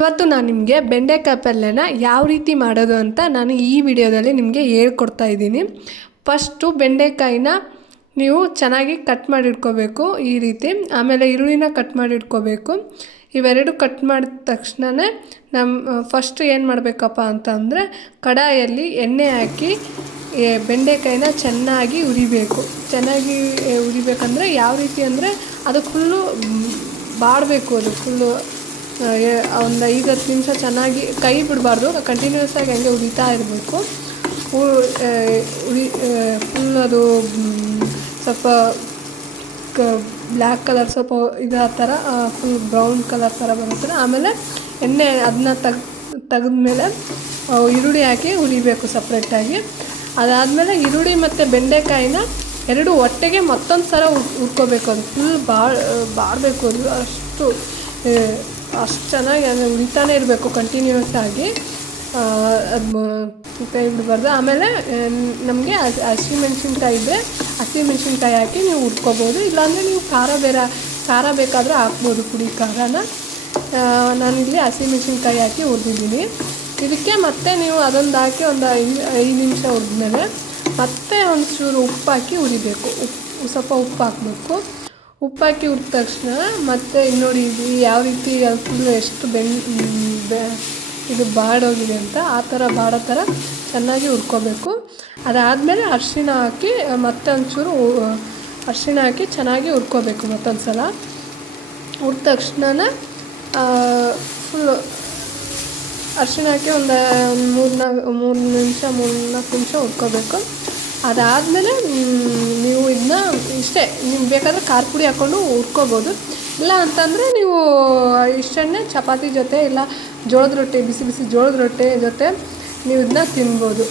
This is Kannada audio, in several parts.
ಇವತ್ತು ನಾನು ನಿಮಗೆ ಬೆಂಡೆಕಾಯಿ ಪಲ್ಯನ ಯಾವ ರೀತಿ ಮಾಡೋದು ಅಂತ ನಾನು ಈ ವಿಡಿಯೋದಲ್ಲಿ ನಿಮಗೆ ಹೇಳ್ಕೊಡ್ತಾ ಇದ್ದೀನಿ. ಫಸ್ಟು ಬೆಂಡೆಕಾಯಿನ ನೀವು ಚೆನ್ನಾಗಿ ಕಟ್ ಮಾಡಿಟ್ಕೋಬೇಕು ಈ ರೀತಿ. ಆಮೇಲೆ ಈರುಳ್ಳಿನ ಕಟ್ ಮಾಡಿ ಇಟ್ಕೋಬೇಕು ಇವೆರಡು ಕಟ್ ಮಾಡಿದ ತಕ್ಷಣವೇ ನಮ್ಮ ಫಸ್ಟ್ ಏನು ಮಾಡಬೇಕಪ್ಪ ಅಂತಂದರೆ ಕಡಾಯಲ್ಲಿ ಎಣ್ಣೆ ಹಾಕಿ ಬೆಂಡೆಕಾಯಿನ ಚೆನ್ನಾಗಿ ಉರಿಬೇಕು ಚೆನ್ನಾಗಿ ಉರಿಬೇಕಂದ್ರೆ ಯಾವ ರೀತಿ ಅಂದರೆ ಅದು ಫುಲ್ಲು ಬಾಡಬೇಕು ಅದು ಫುಲ್ಲು ಒಂದು ಐದು ಹತ್ತು ನಿಮಿಷ ಚೆನ್ನಾಗಿ ಕೈ ಬಿಡಬಾರ್ದು ಕಂಟಿನ್ಯೂಸ್ ಆಗಿ ಹಂಗೆ ಉರಿತಾ ಇರಬೇಕು. ಉರಿ ಫುಲ್ ಅದು ಸ್ವಲ್ಪ ಕ ಬ್ಲ್ಯಾಕ್ ಕಲರ್ ಸ್ವಲ್ಪ ಇದೇ ಥರ ಫುಲ್ ಬ್ರೌನ್ ಕಲರ್ ಥರ ಬರುತ್ತೆ. ಆಮೇಲೆ ಎಣ್ಣೆ ಅದನ್ನ ತೆಗ್ ತೆಗೆದ್ಮೇಲೆ ಈರುಳ್ಳಿ ಹಾಕಿ ಹುರಿಬೇಕು ಸಪ್ರೇಟಾಗಿ ಅದಾದಮೇಲೆ ಈರುಳ್ಳಿ ಮತ್ತು ಬೆಂಡೆಕಾಯಿನ ಎರಡು ಒಟ್ಟಿಗೆ ಮತ್ತೊಂದು ಸಲ ಹುರ್ ಹುರ್ಕೋಬೇಕು ಅದು ಫುಲ್ ಬಾಳ್ ಬಾಡಬೇಕು ಅದು ಅಷ್ಟು ಆ, ಅಷ್ಟು ಚೆನ್ನಾಗಿ ಅಂದರೆ ಉರಿತಾನೆ ಇರಬೇಕು ಕಂಟಿನ್ಯೂಸ್ ಆಗಿ. ಅದು ಕೈ ಬಿಡಬಾರ್ದು ಆಮೇಲೆ ನಮಗೆ ಹಸಿ ಹಸಿಮೆಣ್ಸಿನ್ಕಾಯಿ ಇದ್ದರೆ ಹಸಿಮೆಣ್ಸಿನ್ಕಾಯಿ ಹಾಕಿ ನೀವು ಉಟ್ಕೋಬೋದು ಇಲ್ಲಾಂದರೆ ನೀವು ಖಾರ ಬೇರೆ, ಖಾರ ಬೇಕಾದರೆ ಹಾಕ್ಬೋದು ಪುಡಿ ಖಾರನ. ನಾನಿಲ್ಲಿ ಹಸಿಮೆಣ್ಸಿನ್ಕಾಯಿ ಹಾಕಿ ಹುರಿದಿದ್ದೀನಿ. ಇದಕ್ಕೆ ಮತ್ತೆ ನೀವು ಅದೊಂದು ಹಾಕಿ ಒಂದು ಐದು ಐದು ನಿಮಿಷ ಹುರಿದ್ಮೇಲೆ ಮತ್ತೆ ಒಂಚೂರು ಉಪ್ಪು ಹಾಕಿ ಉರಿಬೇಕು ಉಪ್ಪು, ಸ್ವಲ್ಪ ಉಪ್ಪು ಹಾಕಬೇಕು. ಉಪ್ಪು ಹಾಕಿ ಹುರಿದ ತಕ್ಷಣ ಮತ್ತೆ ನೋಡಿ ಇದು ಯಾವ ರೀತಿ ಫುಲ್ ಎಷ್ಟು ಬೆನ್ ಬೆ, ಇದು ಬಾಡೋಗಿದೆ ಅಂತ ಆ ಥರ ಬಾಡೋ ಥರ ಚೆನ್ನಾಗಿ ಹುರ್ಕೋಬೇಕು. ಅದಾದಮೇಲೆ ಅರಿಶಿಣ ಹಾಕಿ ಮತ್ತೆ ಒಂಚೂರು ಅರ್ಶಿನ ಹಾಕಿ ಚೆನ್ನಾಗಿ ಹುರ್ಕೋಬೇಕು ಮತ್ತೊಂದು ಸಲ ಹುರಿದ ತಕ್ಷಣ ಫುಲ್ಲು ಅರಿಶಿಣ ಹಾಕಿ ಒಂದು ಮೂರು ನಾಲ್ಕು ಮೂರು ನಿಮಿಷ ಮೂರು ನಾಲ್ಕು ನಿಮಿಷ ಹುರ್ಕೋಬೇಕು. ಅದಾದಮೇಲೆ ನೀವು ಇದನ್ನ ಇಷ್ಟೇ, ನಿಮ್ಗೆ ಬೇಕಾದರೆ ಖಾರ ಪುಡಿ ಹಾಕ್ಕೊಂಡು ಹುರ್ಕೋಬೋದು. ಇಲ್ಲ ಅಂತಂದರೆ ನೀವು ಇಷ್ಟನ್ನೇ ಚಪಾತಿ ಜೊತೆ ಇಲ್ಲ ಜೋಳದ ರೊಟ್ಟಿ, ಬಿಸಿ ಬಿಸಿ ಜೋಳದ ರೊಟ್ಟಿ ಜೊತೆ ನೀವು ಇದನ್ನ ತಿನ್ಬೋದು.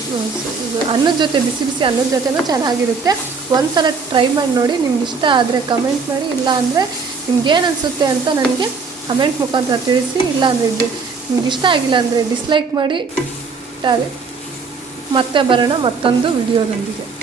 ಅನ್ನದ ಜೊತೆ, ಬಿಸಿ ಬಿಸಿ ಅನ್ನದ ಜೊತೆನೂ ಚೆನ್ನಾಗಿರುತ್ತೆ. ಒಂದು ಸಲ ಟ್ರೈ ಮಾಡಿ ನೋಡಿ, ನಿಮ್ಗೆ ಇಷ್ಟ ಆದರೆ ಕಮೆಂಟ್ ಮಾಡಿ, ಇಲ್ಲ ಅಂದರೆ ನಿಮ್ಗೇನು ಅನಿಸುತ್ತೆ ಅಂತ ನನಗೆ ಕಮೆಂಟ್ ಮುಖಾಂತರ ತಿಳಿಸಿ, ಇಲ್ಲ ಅಂದರೆ ನಿಮ್ಗೆ ಇಷ್ಟ ಆಗಿಲ್ಲ ಅಂದರೆ ಡಿಸ್ಲೈಕ್ ಮಾಡಿ ಇಟ್ಟಾರೆ ಮತ್ತೆ ಬರೋಣ ಮತ್ತೊಂದು ವಿಡಿಯೋದೊಂದಿಗೆ.